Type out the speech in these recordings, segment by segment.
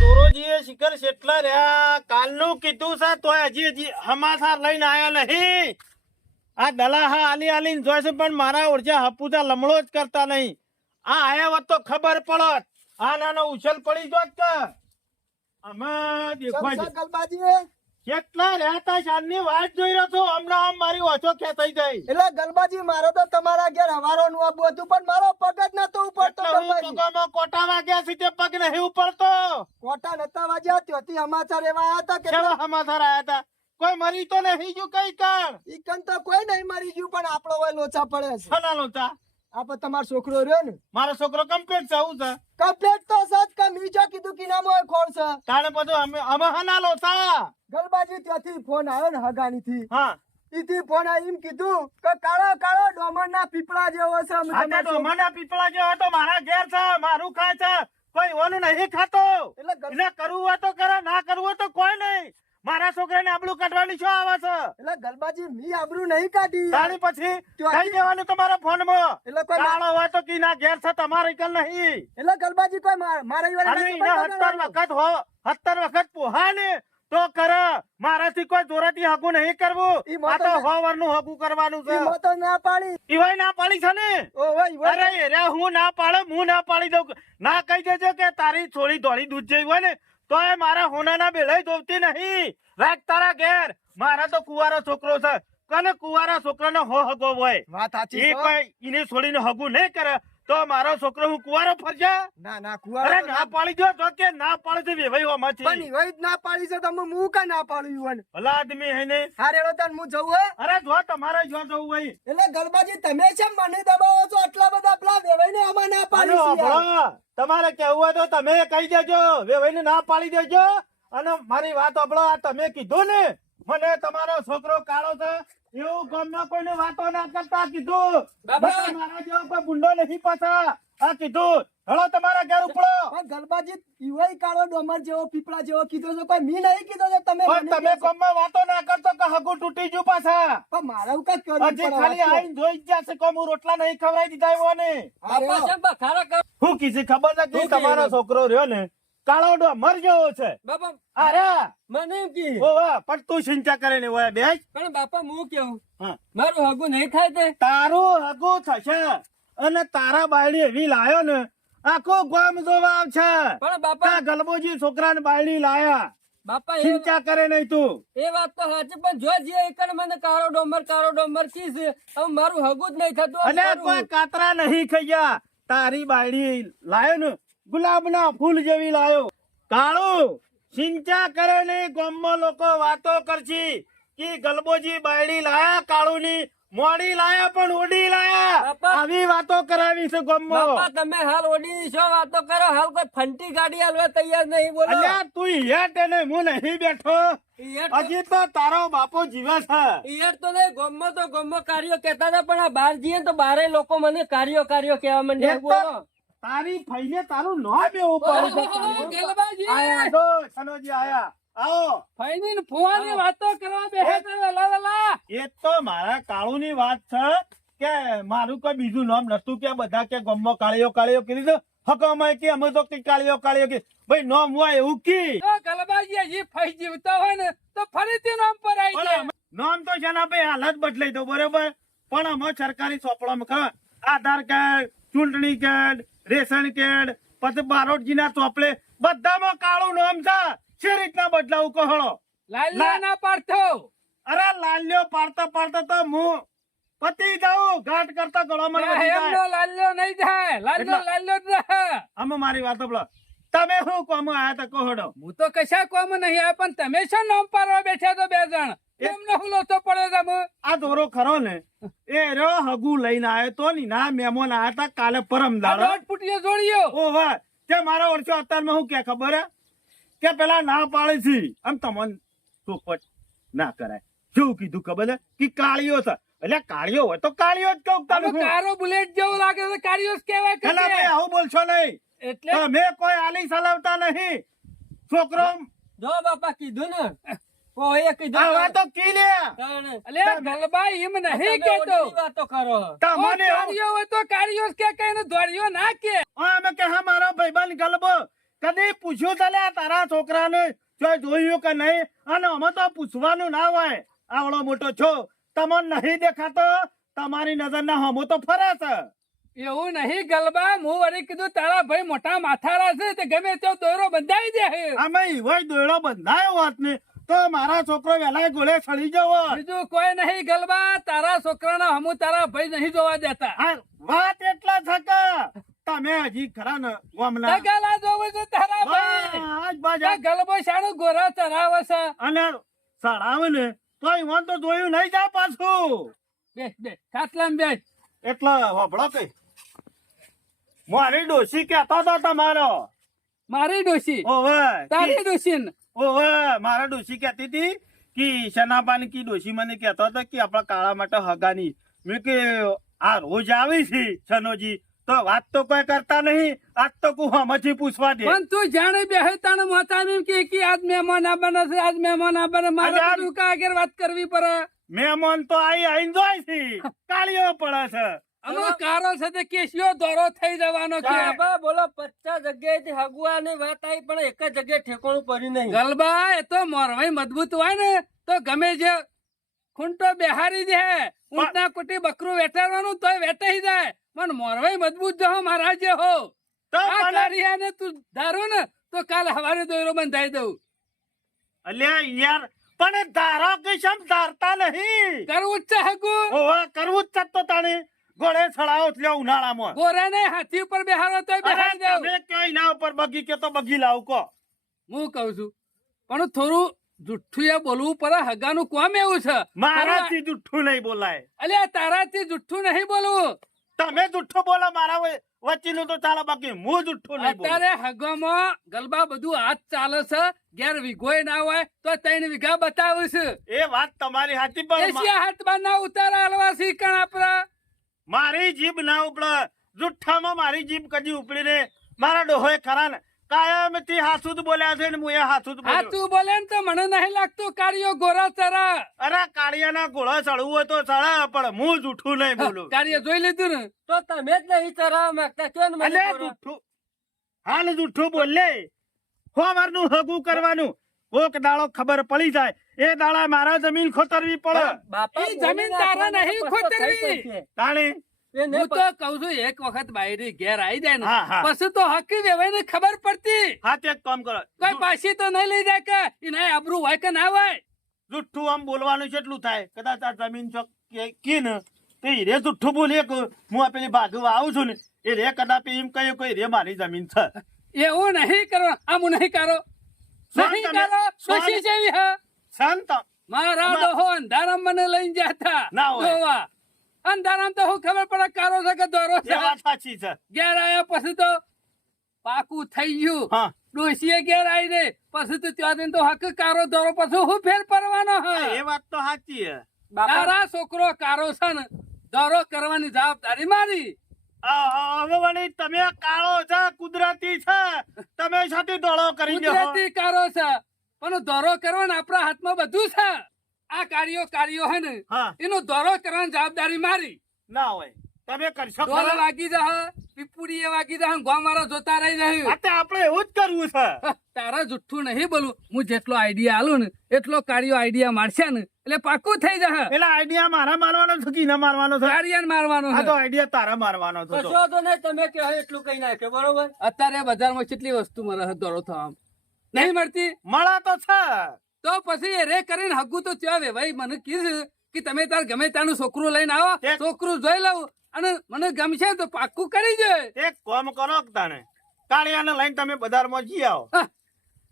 આ શિખર શેટલા રહ્યા. કાલનું કીધું છે તોય હજી હજી હમાસાર લઈને આયા નહીં. આ દલાહા આલી આલીને જોય છે પણ મારા ઓરજા હપુતા લમણો જ કરતા નહીં. આ આયા હોત તો ખબર પડત. આ નાનો ઉછલ પડી જોત કે. અમે દેખવા કેટલા રહેતા શાનની વાત જોઈ રહ્યો છું. હમણાં આમ મારી ઓછો ખેંચાઈ જાય એટલે ગલબાજી મારો તો તમારા ઘેર હવારો નું આબુ હતું પણ મારો પગ જ નતો ઉપડતો પગામાં કોટા વાગ્યા છે તે પગ નહીં ઉપડતો. કોટા નતા વાગ્યા? ત્યાંથી સમાચાર એવા આવ્યા હતા કે કેવા સમાચાર આયા હતા? કોઈ મરી તો નહીં ગયું કઈ કામ ઈકન તો કોઈ નહીં મરી ગયું પણ આપણો લોચા પડે છે. લોચા આપણે તમારો છોકરો રહ્યો ને? મારો છોકરો કમ્પ્લીટ છે આવું છે? કમ્પ્લેટ તો સજ કે મીજો કીધું કે નામો હોય ખોળ છે? તાણે બધું અમે અમે હનાલો સા ગલબાજી ત્યાંથી ફોન આવ્યો ને હગાની થી હા. ઈથી ફોન આવી એમ કીધું કે કાળો કાળો ડોમર ના પીપળા જેવો છે અમે ડોમાના પીપળા જેવો તો મારા ઘેર છે મારું ખાય છે. કોઈ ઓનું નહીં ખાતો. એટલે કરવું હોય તો કરે ના કરવું હોય તો કોઈ નહીં. મારા છોકરાને આબરૂ કાઢવાની શું આવે છે? એટલે ગલબાજી મી આબરૂ નહીં કાઢી તાણી પછી કહી દેવાનું તમારા ફોનમાં. એટલે કોઈ કાળો હોય તો કી ના ઘેર છે તમારે કલ નહીં. એટલે ગલબાજી કોઈ મારા ઈવાને નહીં પડે વખત હો હત્તર વખત પોહાને તો કરે. મારાથી કોઈ જોરાથી હગું નહીં કરવું. આ તો હોવરનું હગું કરવાનું છે. તો ના પાડી. ઈવાય ના પાડી છે ને? અરે હું ના પાડે હું ના પાડી દઉં. ના કહી દેજો કે તારી છોડી ધોળી દૂધ જેવી હોય ને તો એ મારા હોનાના બેલાઈ જોવતી નહીં. રાખ તારા ઘેર. મારા તો કુવારો છોકરો છે. કને કુવારા છોકરાનો હો હગો હોય? વાત સાચી એ. કોઈ એને છોડીને હગું નહીં કરે. તો મારો છોકરો હું કુવારો ફરજા? ના ના કુવારો અરે ના ના- પાડી દો તો કે ના પાડે છે વેવાઈ હો માથી પણ જ ના પાડી છે તમે હું કા ના પાડું ઈવાને ભલા આદમી હે ને. હારે એડો તન હું જવું હે? અરે જો તમારે જો જવું હોય. એટલે ગલબાજી તમે છે મને દબાવો છો? આટલા બધા પેલા વેવાઈને આમાં ના પાડી છે. તમારે કેવું હોય તો તમે કહી દેજો. વેવાઈને ના પાડી દેજો. અને મારી વાત અભળો આ તમે કીધું ને. મને તમારો છોકરો કાળો છે. એવું ગામમાં કોઈને વાતો ના કરતા કીધું. બાબા. મારા જેવો કોઈ બુંડો નહીં પાછા. આ કીધું. હળો તમારા ઘેર ઉપડો. ગલબાજી ઈવાય કાળો ડોમર જેવો પીપળા જેવો કીધો છે કોઈ મી નહીં કીધો છે તમે પણ તમે કહો વાતો ના કરતો કે હગું તૂટી ગયું પાછા? પણ મારે હજી ખાલી વાત જોઈ જ જશે કે હું રોટલા નહીં ખવડાવી દીધા એવો ને. હું કીધી? ખબર નથી તમારો છોકરો રહ્યો ને? કાળો ડો મર ગયો છે. બાપા અરે મને એમ કી. ઓ વાહ, પણ તું ચિંતા કરે ને ઓય બેસ. પણ બાપા હું કેવું? હા. મારું હગું નહીં થાય તે? તારું હગું થશે અને તારા બાયડી એવી લાયો ને આખો ગામ જોવા આવશે. પણ બાપા ગલબોજી ગલબોજી છોકરાને બાયડી લાયા. બાપા ચિંતા કરે નહીં તું. એ વાત તો સાચી પણ જો જે એકણ મને કાળો ડોમર કાળો ડોમર કી છે હવે મારું હગું જ નહીં થતું અને કોઈ કાતરા નહીં ખૈયા તારી બાયડી લાયો ને ગુલાબના ફૂલ જેવી લાયો. કાળું સિંચા કરે ને ગામમાં લોકો વાતો કરશી કે ગલબોજી બાયડી લાયા કાળુની મોડી લાયા પણ ઓડી લાયા. આવી વાતો કરાવી છે ગામમાં. તમે હાલ ઓડી છો વાતો કરો હાલ કોઈ ફંટી ગાડી હાલવા તૈયાર નહીં બોલો. અલ્યા તું હેટ એને હું નહીં બેઠો. હજી તો તારો બાપો જીવે છે. ઈયર તો નહીં ગોમમાં તો ગોમમાં કાર્યો કેતા હતા પણ આ બાર જઈએ તો બારે લોકો મને કાર્યો કાર્યો માંડ્યા બોલો. તારી ફઈને તારું નામ બેવું. ગેલબાજી! આયા જો સનોજી આયા. આવો. ફઈની ફુવાની વાતો કરવા બેસે વેલા વેલા એ તો મારા કાળુની વાત છે કે મારું કોઈ બીજું નામ નતું કે બધા કે ગમો કાળીઓ કાળીઓ કરી દો હકમાં કે અમે તો કઈ કાળીઓ કાળીઓ કે. ભાઈ નામ હોય એવું કી? ગલબાજી હજી ફઈ જીવતા હોય ને તો ફરીથી નામ પર આવી જાય. નામ તો છે ને ભાઈ હાલત બદલાઈ દો બરોબર? પણ અમે સરકારી ચોપડામાં ખરા. આધાર કાર્ડ ચૂંટણી કાર્ડ રેશન કેડ પછી બારોટજીના ચોપડે બધામાં કાળું નામ છે. છે રીતના બદલાવું કહો લાલ્યા ના પાડતો. અરે લાલ્યો પાડતા પાડતા તો હું પતી જાઉં ઘાટ કરતા ગળો મને એમનો લાલ્યો નહીં જાય લાલ્યો લાલ્યો જ રહે. આમાં મારી વાત બોલો તમે શું કોમ આયા તો કોહડો હું તો કશા કોમ નહીં આવ્યા પણ તમે શું નામ પાડવા બેઠા તો બે જણ? એમનો હું લોચો પડે તમે આ દોરો ખરો ને. એ રહ્યો હગુ લઈને આવ્યો તો ની ના મહેમાન આયા તા કાલે પરમ દાડો. દોઢ ફૂટીયો જોડિયો. ઓ વાહ. તે મારા વર્ષો અત્યારમાં હું કે ખબર હે? કે પેલા ના પાડે છે. આમ તમને ચોખવટ ના કરાય. શું કીધું ખબર હે? કે કાળીઓ છે. એટલે કાળીઓ હોય તો કાળીઓ જ કહું તમે કારો બુલેટ જેવો લાગે છે કાળીઓ જ કહેવાય કે આવું બોલશો નહીં. એટલે? તમે કોઈ આલી ચલાવતા નહીં. છોકરો જો બાપા કીધું ને. ઓ કીધું વાતો કી લે અલે ગલબા એમ નહીં કેતો વાતો કરો. તમને એવું- હોય તો કારિયો કે કઈને ધોળિયો ના કે. અમે કે હા મારો ભાઈબંધ ગલબો. કદી પૂછ્યું તલે તારા છોકરાને જો જોયું કે નહીં? અને અમે તો પૂછવાનું ના હોય. આવડો મોટો છો. તમને નહીં દેખાતો. તમારી નજર ના હમો તો ફરે છે. એવું નહીં ગલબા હું વળી કીધું તારા ભાઈ મોટા માથારા છે તે ગમે તેવો દોરો બંધાઈ દે. અમે ઈવોય દોયડો બંધાયો વાત ને તો મારા છોકરો વેલા ગોળે સડી જવો બીજું કોઈ નહીં ગલબા. તારા છોકરાના હમુ તારા ભાઈ નહીં જોવા દેતા. વાત એટલા થકા તમે હજી ખરા ને ગામના. ગલા જોવું છું તારા ભાઈ. આજ બાજા. ગલબો શાણો ગોરા ચરાવે છે. અને સડાવે ને તો ઈવોન તો જોયું નહીં જા પાછું. બે બે ખાટલામાં બે. એટલા હોભળો કઈ મારી ડોશી કેતો તો તમારો. મારી ડોશી? ઓવે તારી કી- ડોશી ને ઓવે મારા ડોશી કહેતી હતી કે શનાપાની કી ડોશી મને કહેતો હતો કે આપણા કાળા માટે હગાની. મેં કે આ રોજ આવી છે છનોજી તો વાત તો કોઈ કરતા નહીં. આજ તો કુ હમજી પૂછવા દે. પણ તું જાણે બેહે માતા મોતામી કે કે આજ મહેમાન આવવાના છે આજ મહેમાન આવવાના મારે આ- કા આગળ વાત કરવી પડે? મહેમાન તો આઈ આઈ જોઈ છે. કાળીઓ પડે છે. આનો કારો છે તે દોરો થઈ જવાનો ચાલ. બાબા બોલો પચાસ જગ્યાએથી હગુઆની વાત આવી પણ એક જ જગ્યાએ ઠેકોણું પડ્યું નહીં. ગલબા એ તો મોરવાઈ મજબૂત હોય ને તો ગમે જે ખૂંટો બેહારી દે ઊંટના કુટી બકરું વેટાડવાનું તોય વેટાઈ જાય. પણ મોરવાઈ મજબૂત જો મારા જે હો. કારિયાને તું ધારો ને તો કાલ હવારે દોરો બંધાઈ દઉં. અલ્યા યાર પણ ધારો કે શમ ધારતા નહીં? કરવું જ છે હગુ ઓવે કરવું જ છે તો તાણે. ગોળે છડાવો એટલે ઉનાળામાં. ગોરાને હાથી ઉપર બેહારો તો બેહારી દઉં તમે કઈ ના ઉપર બગી કે તો બગી લાવ કો હું કહું છું પણ થોડું જુઠ્ઠું એ બોલવું પડે હગાનું કોમ એવું છે. મારાથી જુઠ્ઠું નહીં બોલાય. અલ્યા તારાથી જુઠ્ઠું નહીં બોલવું. તમે જુઠ્ઠું બોલો મારા વચ્ચેનું તો ચાલો બાકી હું જુઠ્ઠું નહીં અત્યારે હગામાં ગલબા બધું હાથ ચાલે છે ઘેર વિઘોય ના હોય તો ત્રણ વીઘા બતાવું છે એ વાત તમારી હાથી પણ એશિયા હાથમાં ના ઉતારા આલવા શીખણ આપડા મારી જીભ ના ઉપડે જુઠ્ઠામાં મારી જીભ કદી ઉપડી ને મારા ડોહોએ ખરા ને કાયમથી હાસુદ બોલ્યા છે ને હું એ હાસુદ તું બોલે ને તો મને નહીં લાગતું કાળિયો ગોરા ચરા. અરે કાળિયાના ગોળા ચડવું હોય તો ચડે પણ હું જુઠ્ઠું નહીં બોલું. કાર્ય જોઈ લીધું ને? તો તમે જ નહીં ચરાવવા માંગતા કેમ ને મને? જુઠ્ઠું. હાલ જુઠ્ઠું બોલે હોવારનું હગું કરવાનું. કોક દાડો ખબર પડી જાય. એ દાડા મારા જમીન ખોતરવી પડે. બાપા જમીન તારા નહીં ખોતરવી. તાણી. હું તો કઉ છું એક વખત બાયરી ઘેર આવી જાય ને. પછી તો હકી વેવાય ને ખબર પડતી. હા તે કામ કરો. કોઈ પાછી તો નહીં લઈ જાય કે એને આબરૂ હોય કે ના હોય? જુઠ્ઠું આમ બોલવાનું છે એટલું થાય? કદાચ આ જમીન ચોક કે- ને તે રે જુઠ્ઠું બોલે હું આ પેલી ભાગવા આવું છું ને એ રે કદાચ એમ કહ્યું કે રે મારી જમીન છે. એવું નહીં કરો આમ નહીં કરો. નહીં કરો. ખુશી જેવી હા. શાંત. મારા ડોહો અંધારામ મને લઈને જતા. ના હોય. અંધારામ તો હું ખબર પડે કારો છે કે દોરો એ છે વાત સાચી છે. ઘેર આયા પછી તો પાકું થઈ ગયું. હા. ડોશીએ ઘેર આવી રે પછી તો ત્યાં તો હક કારો દોરો પછી હું ફેર પડવાનો એ વાત તો સાચી છે. બાપા. તારા છોકરો કારો છે ને દોરો કરવાની જવાબદારી મારી. હવે તમે કાળો છે કુદરતી છે. તમે સાથે દોડો કરી કુદરતી કારો છે. પણ દોરો કરવાનો આપણા હાથમાં બધું છે. આ કાર્યો કાર્યો હે ને એનો દોરો કરવાની જવાબદારી મારી. ના હોય. તમે કરશો દોરો વાગી જા પીપુડીએ વાગી જા ગોમારો જોતા રહી નહીં આપણે એવું જ કરવું છે. તારા જુઠ્ઠું નહીં બોલું. હું જેટલો આઈડિયા આલું ને એટલો કાર્યો આઈડિયા મારશે ને એટલે પાકું થઈ જશે એટલે આઈડિયા મારા મારવાનો છે કે ના મારવાનો છે? કાર્યને મારવાનો આ છે. તો આઈડિયા તારા મારવાનો છે તો. કશો તો નહીં તમે કહો એટલું કઈ નાખે બરોબર? અત્યારે બજારમાં કેટલી વસ્તુ મળે છે દોરો થવા નહીં મળતી? મળે તો છે. તો પછી રે કરીને હગું તો ત્યાં ભાઈ મને કીધું કે તમે તાર ગમે તારું છોકરું લઈને આવો છોકરું જોઈ લઉં અને મને ગમશે તો પાક્કું કરી દે. એક કોમ કરો તાને કાળિયાને લઈને તમે બજારમાં જઈ આવો.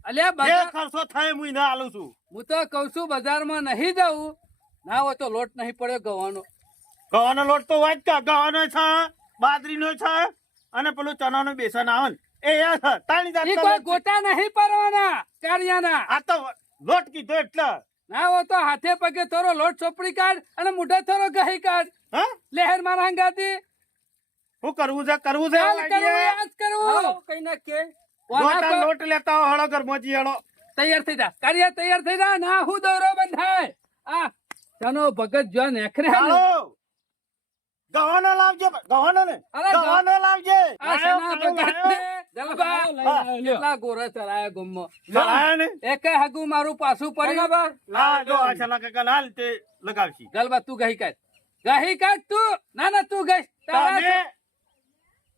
અલ્યા બજાર ખર્ચો થાય હું ના આલું છું. હું તો કઉ છું બજારમાં નહીં જવું. ના હોય તો લોટ નહીં પડ્યો ગવાનો ઘઉંનો લોટ તો હોય જ ઘઉંનો છે બાજરીનો છે અને પેલું ચણાનું બેસન આવે ને. એ એ છે ત્રણ કોઈ ગોટા નહીં પરવાના કાર્યાના આ તો લોટ કીધો એટલે. ના હોય તો હાથે પગે થોડો લોટ ચોપડી કાઢ અને મોઢે થોડો ગહી કાઢ. હા? લહેર કરવું છે? કરવું છે? આજ કરવું કઈ નાખીએ ઓના લોટ લોટ લેતા હો હળો ઘરમાં જી હળો. તૈયાર થઈ જા. કાર્ય તૈયાર થઈ જા. ના હું દોરો બંધાય. આ તનો ભગત જો નેખરે ને. ચાલો ગવાનો લાવજે ગવાનો ને ગવાનો લાવજે. કેટલા ગોરા ચરાયા ગુમમાં. લાયો. ને? એક હગુ મારું પાછું પડ્યું હા જો આ છલા કાકા લાલ તે લગાવશી. જલબા તું ગઈ કાઢ. ગઈ કાઢ તું. ના ના તું ગઈ તારા તમે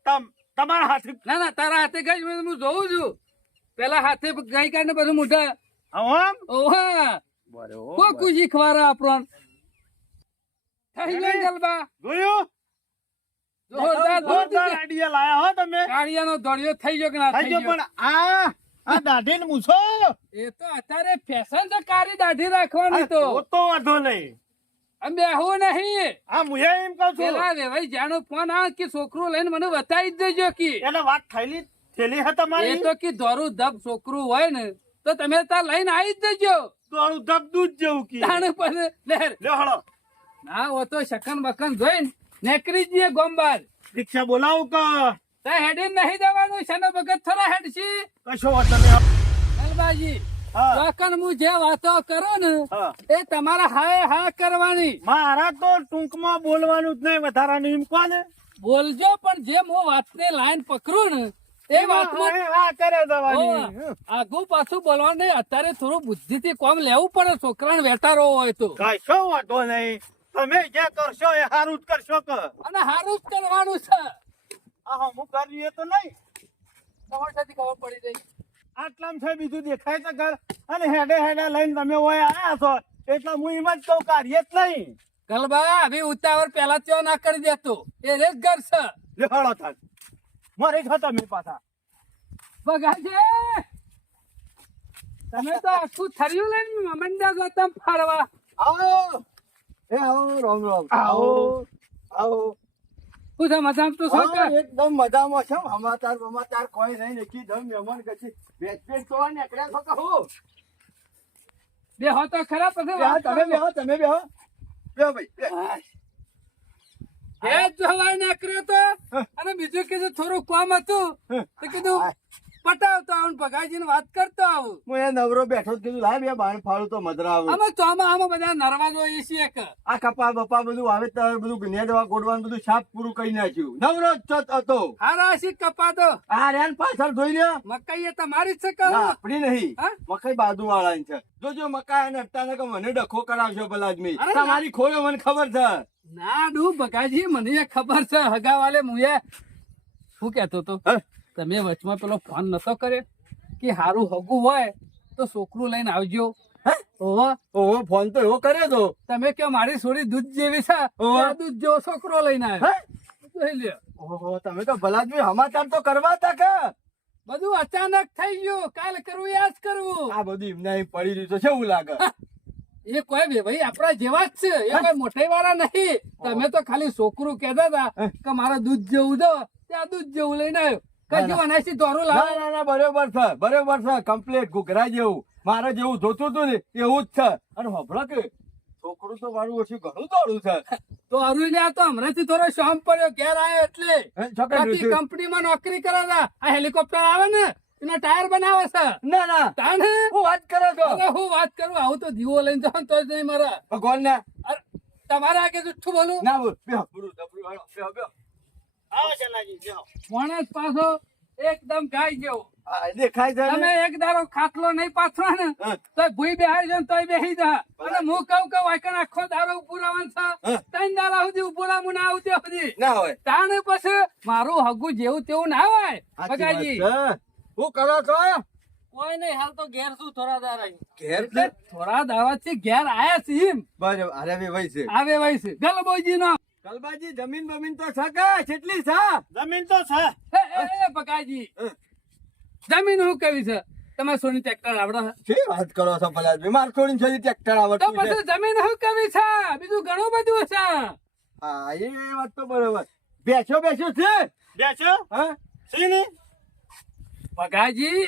તમ તમારા હાથે ના ના તારા હાથે ગઈ હું જોઉં છું. પેલા હાથે ગઈ કાઢ ને પછી મોઢા આમ? ઓહા. કો કુજી ખવારા આપણ થઈ ગઈ જોયું? જોરદાર જોરદાર જોરદાર લાયા હો તમે. કાળિયાનો દોડ્યો થઈ ગયો કે ના થઈ ગયો પણ આ આ દાઢી ને મૂછો. એ તો અત્યારે ફેશન છે કાળી દાઢી રાખવાની તો. તો તો વાંધો નહીં. અમે બેહવું નહીં. આ મુએ એમ કહું છું. પેલા વેવાઈ જાણો ફોન આ કે છોકરું લઈને મને બતાવી જ દેજો કે. એને વાત થયેલી થેલી હે એ તો કે ધોરું ધબ છોકરું હોય ને તો તમે તાર લઈને આવી જ દેજો. તો ધબ દૂધ જેવું કે. પણ લે લે હળો. ના ઓ તો શકન બકન જોઈને નેકરી જઈએ ગોમબાર રિક્ષા બોલાવું કે? તે હેડી નહીં જવાનું છે ને થોડા હેડશી? કશો વાંધો નહીં અલબાજી હા. હું જે વાતો કરો ને એ તમારા હાય હા કરવાની. મારા તો ટૂંકમાં બોલવાનું જ નહીં વધારાનું એમ કોને? બોલજો પણ જે હું વાતને લાઈન પકડું ને એ વાતમાં હા, કરે આગુ પાછું બોલવાનું અત્યારે થોડું બુદ્ધિથી કોમ લેવું પડે છોકરાને વેટારો હોય તો. કશો વાંધો નહીં. તમે જે કરશો એ સારું જ કરશો કે. અને હારું જ કરવાનું છે. આ હું કરીએ તો નહીં. તમારી સાથે ખબર પડી ગઈ. આટલામ છે બીજું દેખાય છે ઘર. અને હેડે હેડે લઈને તમે ઓય આયા છો. એટલે હું એમ જ કહું કાર્ય જ નહીં. ગલબા હવે ઉતાવળ પેલા ત્યો ના કરી દેતો. એ રેજ ઘર છે. લેવાડો થાક મારે છો તમે પાછા. બગાજે તમે તો આખું થર્યું લઈને મંડા છો ફાડવા આવો. એ આવો રામ રામ. આવો. આવો હું તો મજામાં તો શું એકદમ મજામાં છે હમાચાર બમાચાર કોઈ નહીં નક્કી ધમ મહેમાન કચી વેચ વેચ તો નીકળ્યા છો કે હું. બે હો તો ખરા પછી તમે બે બેહો તમે બેહો બે ભાઈ હે એ જોવાય નીકળ્યો તો. અને બીજું કીધું થોડું કામ હતું. તો કીધું પટાવતો આવું ભગાજીને વાત કરતો આવું. હું એ નવરો બેઠો કીધું લાય બે બાણ ફાળું તો મદરા આવું. અમે ચોમા આમાં બધા નરવા જોઈએ છીએ કે આ કપા બપા બધું વાવેતર બધું નેદવા ગોડવાનું બધું સાફ પૂરું કરી નાખ્યું. નવરો જ હતો. હારા કપા કપાતો આ રેન પાછળ જોઈ લ્યો. મકાઈ એ તમારી જ છે કે આપણી નહીં? મકાઈ બાજુ વાળાની છે. જોજો મકાઈ અને હપ્તાને કે મને ડખો કરાવશો ભલા આદમી તમારી ખોલો મને ખબર છે. ના ડુ ભગાજી મને ખબર છે. હગા વાલે મુએ શું કેતો તો? હા? તમે વચમાં પેલો ફોન નતો કર્યો કે હારું હગું હોય તો છોકરું લઈને આવજો? ઓહો. ઓહો ફોન તો એવો કર્યો તો. તમે કે મારી છોડી દૂધ જેવી છે? દૂધ જેવો છોકરો લઈને? આવ્યો? ઓહો તમે તો ભલા સમાચાર તો કરવા હતા કે? બધું અચાનક થઈ ગયું. કાલ કરવું યાદ કરવું આ બધું એમને અહીં પડી રહ્યું છે. કેવું લાગે? એ કોઈ ભાઈ આપણા જેવા જ છે. એ કોઈ મોટાઈ વાળા નહીં. તમે તો ખાલી છોકરું કહેતા હતા કે મારા દૂધ જેવું દો. ત્યાં દૂધ જેવું લઈને આવ્યો. કશું દોરું ના. ના ના બરોબર છે બરોબર છે. કમ્પ્લીટ ઘૂઘરા જેવું મારે જેવું જોતું હતું ને એવું જ છે. અને હોભળો કે છોકરું તો મારું ઓછું ઘણું દોડું છે. તો અરુણ આ તો હમણાંથી થોડો શોમ પડ્યો ઘેર આવ્યો એટલે. કંપનીમાં નોકરી કરે આ હેલિકોપ્ટર આવે ને એના ટાયર બનાવે છે. ના ના. તાણે હું? વાત કરો છો? હું વાત કરું આવું તો દીવો લઈને જાઉં તો જ નહીં મારા. ભગવાન ના અરે, તમારે આગે જુઠ્ઠું બોલું? ના બોલ બેહો, બુરું, ડબરું, હાલો, બેહો, બેહો. આવો ચલાજી જાઓ. માણસ પાછો એકદમ ગાય જેવો. દેખાય છે તમે એક દારો ખાટલો નહીં પાથરો ને તો ભૂઈ બેહારી જાય તોય બેહી જા. અને હું કહું કઉ વાયકણ આખો દારો ઉભું રહેવાનું છે. ત્રણ દારા સુધી મુ ના આવતી સુધી ના હોય. તાણે પછી મારું હગું જેવું તેવું ના હોય. બગાજી છે. કરો છો? કોઈ નહીં હાલ તો ઘેર શું થોડા દારા ઘેર થોડા થોડા દાવાથી ઘેર આયા છે બરાબર અરે બે ભાઈ છે. આવે ભાઈ છે. ગલબોજી નો કલબાજી જમીન બમીન તો છે કે? કેટલી છે? જમીન તો છે. એ હે, હે, જમીન હું કેવી છે? તમે સોની ટ્રેક્ટર આવડે છે? શી વાત કરો છો ભલા? બીમાર છોડીને છે છોડી ટ્રેક્ટર તો આવડતું છે. પછી જમીન હું કેવી છે? બીજું ઘણું બધું છે. હા એ વાત તો બરોબર. બેસો બેસો છે? બેસો હા? સીની પકાજી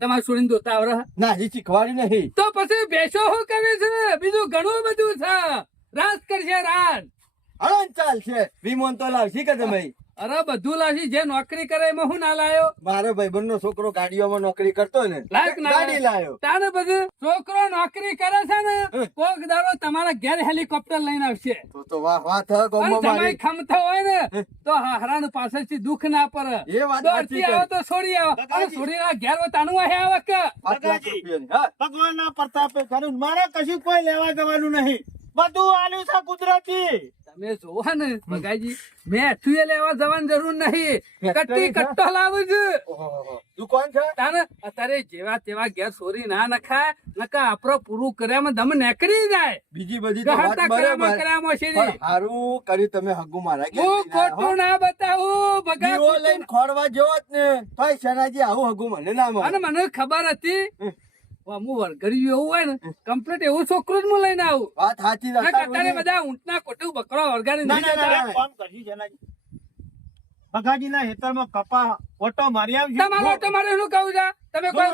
તમારે સોની દોતા આવડે? ના હજી શીખવાડ્યું નહીં. તો પછી બેસો હું કેવી છે? બીજું ઘણું બધું છે. રાસ કરશે રાસ હળન ચાલ છે. વિમોન તો લાવશી કે તમે અરે બધું લાવી જે નોકરી કરે એમાં હું ના લાયો? મારો ભાઈબંધ નો છોકરો ગાડીઓમાં નોકરી કરતો ને ગાડી લાયો. તાને બધું છોકરો નોકરી કરે છે ને કોક દાડો તમારા ઘેર હેલિકોપ્ટર લઈને આવશે. તો તો વાહ વાહ થ અને મારી. ખમતા હોય ને તો હાહરાનું પાછળથી દુઃખ ના પડે. એ વાત સાચી આવો તો છોડી આવો. અને છોડી ના ઘેર હોય તાનું આવે કે. હા. ભગવાનના પ્રતાપે કર્યું મારે કશું કોઈ લેવા જવાનું નહીં. બધું આલ્યું છે કુદરતી. તમે જોવો ને બગાજી મેં અઠુએ લેવા જવાની જરૂર નહીં. કટ્ટી કટ્ટો લાવું છું. દુકાન છે? તાને અત્યારે જેવા તેવા ઘેર સોરી ના નખાય નકા આપરો પૂરું કર્યામાં દમ નીકળી જાય. બીજી બધી તો વાત બરાબર. હારું કરી તમે હગુ મારા હું ખોટું ના બતાવું ભગા લઈને ખોડવા જેવો જ ને. તોય શનાજી આવું હગુ મને ના મળે મને ખબર હતી હમ. હું એવું હોય ને કમ્પ્લીટ એવું છોકરું જ હું લઈને આવું. વાત સાચી અત્યારે બધા ઊંટના કોટું બકરો વરગાડી ના, ના, ના, જતા. ના. કામ કરશું જનાજી બગાજીના હેતરમાં કપા ઓટો મારી આવજો. તમારો ઓટો મારે શું કહું છે? તમે કોઈ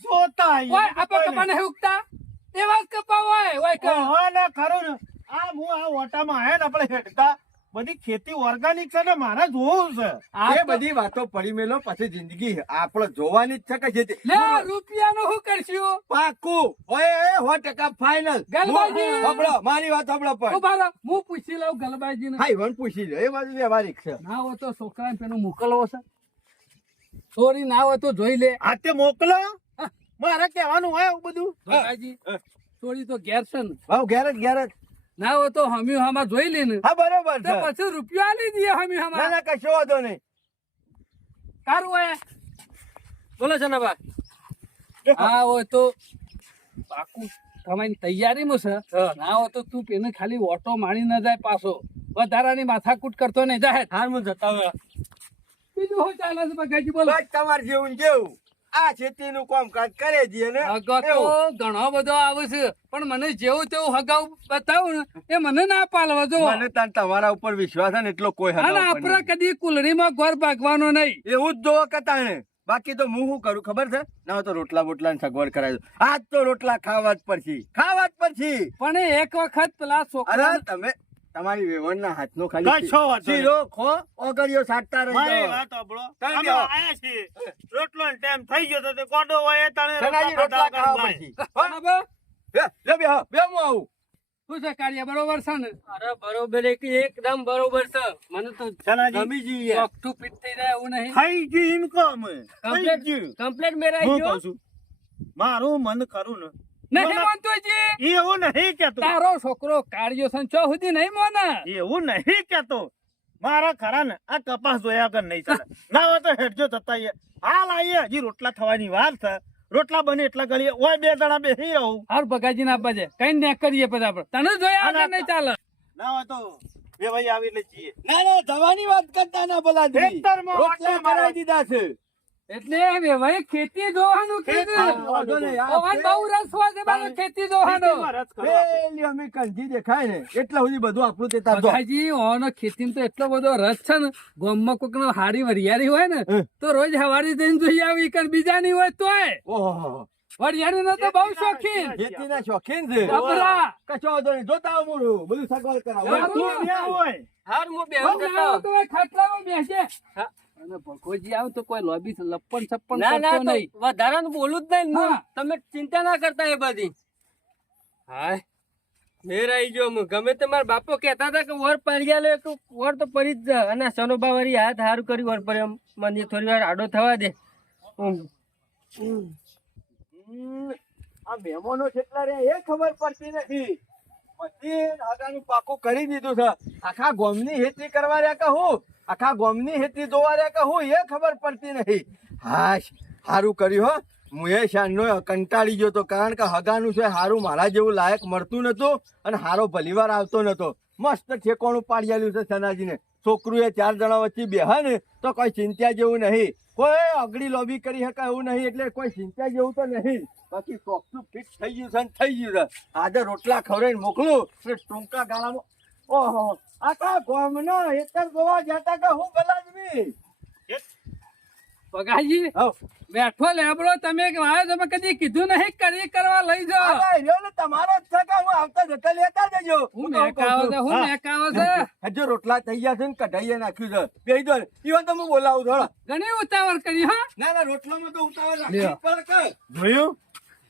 જોતા કપાને નહીં એવા કપા હોય ઓય કે ઓહો ને ખરું આ હું આ ઓટામાં હે ને આપણે હેઠતા બધી ખેતી ઓર્ગેનિક છે ને મારે જોવું છે. આ બધી વાતો પડી મેલો પછી જિંદગી આપણે જોવાની જ છે કે જે રૂપિયાનું શું કરશું? પાકું. ઓય સો ટકા ફાઇનલ ગલબાજી. હબળો મારી વાત હબળો પણ. ઊભા હું પૂછી લઉં ગલબાજી હા ઈવન પૂછી લો. એ બાજુ વ્યવહારિક છે. ના હોય તો છોકરાને પેલું મોકલવો છે. ચોરી ના હોય તો જોઈ લે. આ તે મોકલો. મારે કહેવાનું હોય એવું બધું. ચોરી તો ઘેર છે ને. હા ઘેર જ ઘેર જ. ના હોય તો હમી હમા જોઈ લે હા બરોબર તો છે. પછી રૂપિયા આલી દઈએ હમી ના હમા. ના કશો વાંધો નહીં. કારું હોય. બોલો છે ને બા હા હોય તો પાકું તમારી તૈયારીમાં છે. ના હોય તો તું પેને ખાલી ઓટો માણી ન જાય પાછો. વધારાની માથાકૂટ કરતો નહીં. જાય હાર હું જતા બીજું શું ચાલે છે બગાજી બોલો. તમારે જેવું જેવું. આ ખેતીનું કામકાજ કરે છે ને? હગો તો. ઘણો બધો આવે છે. પણ મને જેવું તેવું હગાવ બતાવું ને એ મને ના પાલવા જો. મને તાન તમારા ઉપર વિશ્વાસ ને એટલો કોઈ હગાવ અને આપણે. કદી કુલડીમાં ઘર ભાગવાનો નહીં. એવું જ જોવો કે તાણે બાકી તો હું શું કરું ખબર છે? ના તો રોટલા બોટલા સગવડ કરાવી આજ તો રોટલા ખાવા જ પડશે. ખાવા જ પડશે. પણ એક વખત પેલા છોકરા તમે તમારી વેવણના હાથનો ખાલી કશો શીરો ખો ઓગળિયો સાટતા મારી વાત સાંભળો. તમે આયા છે રોટલો ટાઈમ થઈ ગયો તો તે કોડો હોય તને સનાજી રોટલા ખાવા પડશે બરાબર? બે લે બે હા, બે હું આવું. શું છે કાર્ય બરોબર છે ને? અરે બરોબર એક એકદમ બરોબર છે. મને તો સનાજી. ગમી જઈએ ચોકઠું પીટ થઈ જાય એવું નહીં. થઈ ગયું ઇન્કમ કમ્પ્લીટ કમ્પ્લીટ મેરા ગયું. હું કહું છું મારું મન કરું ને. નહીં મને- એવું નહીં કેતો તારો છોકરો કાર્યો સંચો સુધી નહીં મોને? એવું નહીં કેતો મારા ખરા ને આ કપાસ જોયા વગર નહીં ચાલે. ના હોય તો હેઠજો થતા હાલ આઈએ હજી રોટલા થવાની વાર છે. રોટલા બને એટલા કરીએ. ઓય બે જણા બેસી રહું. હાર બગાજી ના આપવા કઈ ને કરીએ પછી આપણે. તને જોયા વગર નહીં ચાલે. ના હોય તો બે ભાઈ આવી એટલે જઈએ. ના ના જવાની વાત કરતા ના બોલા રોટલા કરાવી દીધા છે. એટલે ભાઈ ખેતી જોવાનું કીધું. પવન બહુ રસ હોય છે ખેતી જોવાનો. પેલી અમે કંઠી દેખાય ને એટલા સુધી બધું આપણું તે તાર જો. ઓનો ખેતીમાં તો એટલો બધો રસ છે ને ગામમાં કોક નો હારી વરિયારી હોય ને તો રોજ હવારી જઈને જોઈ આવી કર બીજા ની હોય તોય. ઓહો. વરિયાળી નો તો બહુ શોખીન. ખેતીના શોખીન છે. કશો વાંધો જોતા આવું બધું સગવડ કરાવો. તું હોય હાર મુ બહુ ના તો ખાટલામાં બેસજે. અને ભગોજી આવે તો કોઈ લોબી લપણ છપ્પન ના ના નહીં. વધારાનું બોલું જ નહીં તમે ચિંતા ના કરતા એ બધી. હાય. મેર આવી ગયો હું. ગમે તે મારા બાપો કહેતા હતા કે વર પડી લે તો વર તો પડી જ જા. અને સનોબા વરી હાથ હારું કરી વર પર એમ મને થોડી વાર આડો થવા દે. આ મહેમાનો કેટલા રે એ ખબર પડતી નથી. આગાનું પાકું કરી દીધું છે. આખા ગોમની હેતી કરવા રહ્યા કે હું? આખા ગોમની હેતી જોવા રહ્યા કે હું? એ ખબર પડતી નથી હાશ સારું કર્યું, હો. હું એ કંટાળી ગયો તો કારણ કે હગાનું છે, હારું મારા જેવું લાયક મળતું નતું અને હારો ભલીવાર આવતો નતો મસ્ત ઠેકોણું પાડી આલ્યું છે, સનાજીને. છોકરું એ ચાર જણા વચ્ચે બેહે ને તો કોઈ ચિંતા જેવું નહીં. કોઈ અગડી લોબી કરી શકાય એવું નહીં, એટલે કોઈ ચિંતા જેવું તો નહીં. બાકી ચોકનું ફિક્સ થઈ ગયું છે થઈ ગયું છે. આજે રોટલા ખવડાવીને મોકલું, એટલે ટૂંકા ગાળામાં ઓહો આખા ગામનો હેતર ગોવા જતા કે હું બલાદમી પગાજી બેઠો લેબડો તમે આવ્યો તમે કદી કીધું નહીં કરી કરવા લઈ જાઓ. રહ્યો ને તમારો જ છે કે હું આવતા જતા લેતા જજો. હું મેકાવો છે. હું મેકાવો છે. હજુ રોટલા થઈ ગયા છે ને કઢાઈએ નાખ્યું છે. કહી દો ઈવન તો હું બોલાવું થોડા ઘણી ઉતાવળ કરી હા. ના ના રોટલામાં તો ઉતાવળ રાખી પડે જોયું?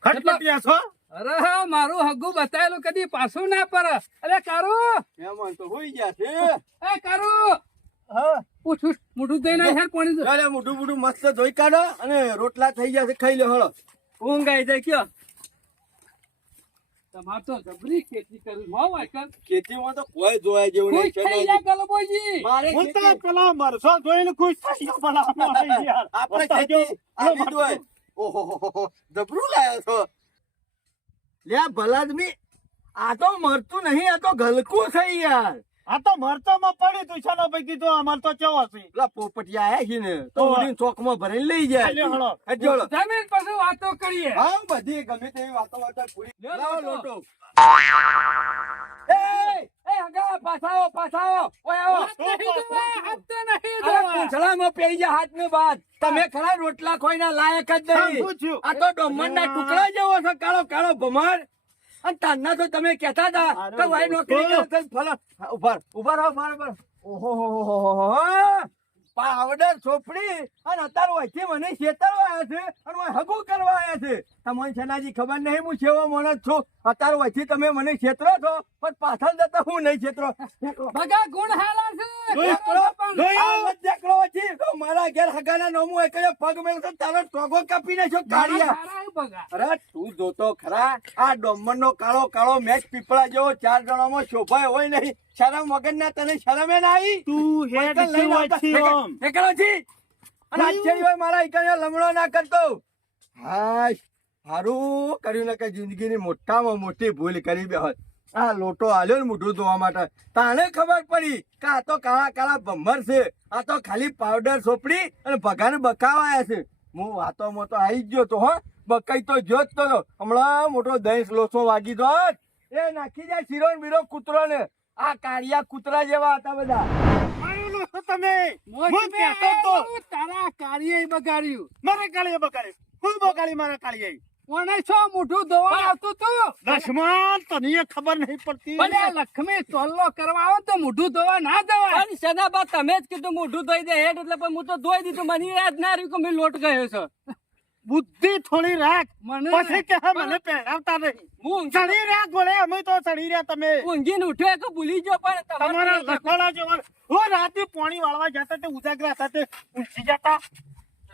ખટપટિયા છો? અરે હા, મારું હગું બતાવેલું કદી પાછું ના પડે. અરે કારું. એમાં તો હોઈ ગયા છે. એ કારું. હા. પૂછું મોઢું દઈ નાખ યાર પાણી દો. અરે મોઢું મોઢું મસ્ત ધોઈ કાઢો અને રોટલા થઈ ગયા ખાઈ લો હળો ઊંઘ આવી જાય કયો તમારે તો જબરી ખેતી કરવી હો વાયકલ. ખેતીમાં તો કોઈ જોયા જેવું ખુશ નહીં થઈ જા ગલબોજી. મારે હું તો પેલા મરસો જોઈને ખુશ થઈ ગયો પેલા યાર. આપણે ખેતી આવી જ હોય. જબરું લાયા છો લે ભલાદમી આ તો મરતું નહીં આ તો ગલકું છે યાર આ તો મરચામાં પડી તું છે ભાઈ કીધું અમાર તો છે? પેલા પોપટિયા આયા છે ને તો. ઉડીને ચોકમાં ભરીને લઈ જાય. હળો. જમીન પછી વાતો કરીએ. હા બધી ગમે તેવી વાતો વાતો પૂરી. લાવો લોટો. લોટો. એ એ! હગા પાછા આવો ઓય આવો. હાથ નહીં ધોવા, હાથ તો નહીં અરે ધોવા. પૂંછડામાં પેઈ જા હાથની બાદ તમે ખરા રોટલા ખોઈના લાયક જ નહીં. પૂછ્યું. આ તો ડોમરના ટુકડા જેવો છે કાળો કાળો ભમર. અને તારના તો તમે કહેતા હતા કે ભાઈ નોકરી. કરે ફલા. ઊભા ઊભા રહો ઊભા રહો, ઓહો હો હો હો હો હો. પાવડર ચોપડી અને અત્યારે વચ્ચે મને છેતરવા આવ્યા છે અને હું હગું કરવા આવ્યા છે. તમને છેનાજી ખબર નહીં હું છેવો માણસ છું. અત્યારે વચ્ચે તમે મને છેતરો છો પણ પાછળ જતા હું નહીં છેતરો ભગા ગુણ હાલા છે. વચ્ચે તો મારા ઘેર હગાના નોમું એકડે પગ મેળવતો તારો ટોગો કાપી નાખ્યો ભગા. અરે તું જોતો ખરા આ ડોમર નો કાળો કાળો મેચ પીપળા જેવો ચાર જણામાં શોભાય હોય નહીં. શરમ વગર ના તને શરમે ના આવી તું હેડ આવતા. છે અને આશ્ચર્ય હોય મારા એકડે લમણો ના કરતો. હાશ હારું કર્યું ને કે જિંદગીની મોટામાં મોટી ભૂલ કરી બે હોત આ લોટો આલ્યો ને મોઢું ધોવા માટે. તાને ખબર પડી કે આ તો કાળા કાળા ભમર છે. આ તો ખાલી પાવડર સોપડી અને ભગાને બકાવાયા છે. હું વાતોમાં તો આવી ગયો તો હો. બકાઈ તો જો જ તો. હમણાં મોટો દહીં લોસો વાગી દો એ નાખી જાય શીરો બીરો કૂતરો ને આ કાળિયા કૂતરા જેવા હતા બધા. તમે. તારા કાર્યએ બગાડ્યું. મારે કાળીએ બગાડ્યું. હું બગાડી મારા કાળીએ કોને છો મોઢું ધોવા આવતું તું? દસમાન તને ખબર નહીં પડતી. ભલે લક્ષ્મી ચોલ્લો કરવા આવે તો મોઢું ધોવા ના જવાય પણ સદાબા તમે જ કીધું મોઢું ધોઈ દે હેડ એટલે પણ હું તો ધોઈ દીધું. મને યાદ ના રહ્યું કે મેં લોટ ગયો છો. બુદ્ધિ થોડી રાખ. મને પછી કે મને પહેરાવતા નહીં. હું ચડી રહ્યા ગોળે અમે તો ચડી રહ્યા તમે. ઊંઘીને ઉઠ્યો કે ભૂલી ગયો પણ તમારા લખોડા જેવા હું રાતે પાણી વાળવા જતા તે ઉજાગરા સાથે તે ઊંચી જતા.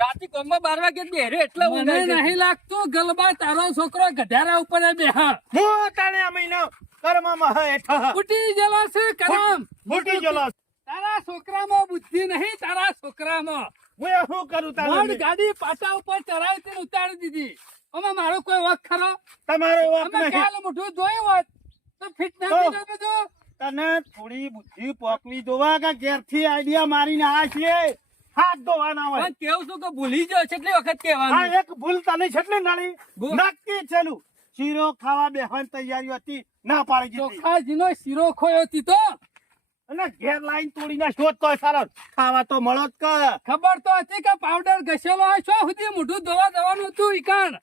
રાતે કોમમાં બાર વાગે બેરે એટલે મને નહીં લાગતું ગલબા તારો છોકરો ગધારા ઉપર બેહા. હું તાણે આ મહિના કર્મમાં એઠ ફૂટી ગયેલો છે કરમ ફૂટી ગયેલો તારા છોકરામાં બુદ્ધિ નહીં તારા છોકરામાં. હું શું કરું તારે ગાડી પાટા ઉપર ચડાવી તેને ઉતારી દીધી. અમે મારો કોઈ વખ ખરો? તમારે વાંક અમે નહીં. કાલ મોઢું ધોયું હોત તો ફિટ ના. થઈ તને થોડી બુદ્ધિ પોકવી જોવા કે ઘેરથી આઈડિયા મારીને આ છે હાથ ધોવાના હોય. કેવું છું કે ભૂલી ગયો છે વખત આ કહેવાનું એક ભૂલ તને છેટલી નડી નક્કી છેલું. શીરો ખાવા બેહવાની તૈયારી હતી ના પાડી દીધી. ચોખાજીનો શીરો ખોયો હતી તો? અને ઘેર લાઈન તોડીને શોધ તો સારો. ખાવા તો મળો જ ખબર તો હતી કે પાવડર ઘસેલો હોય શું સુધી મોઢું ધોવા જવાનું હતું ઈકાણ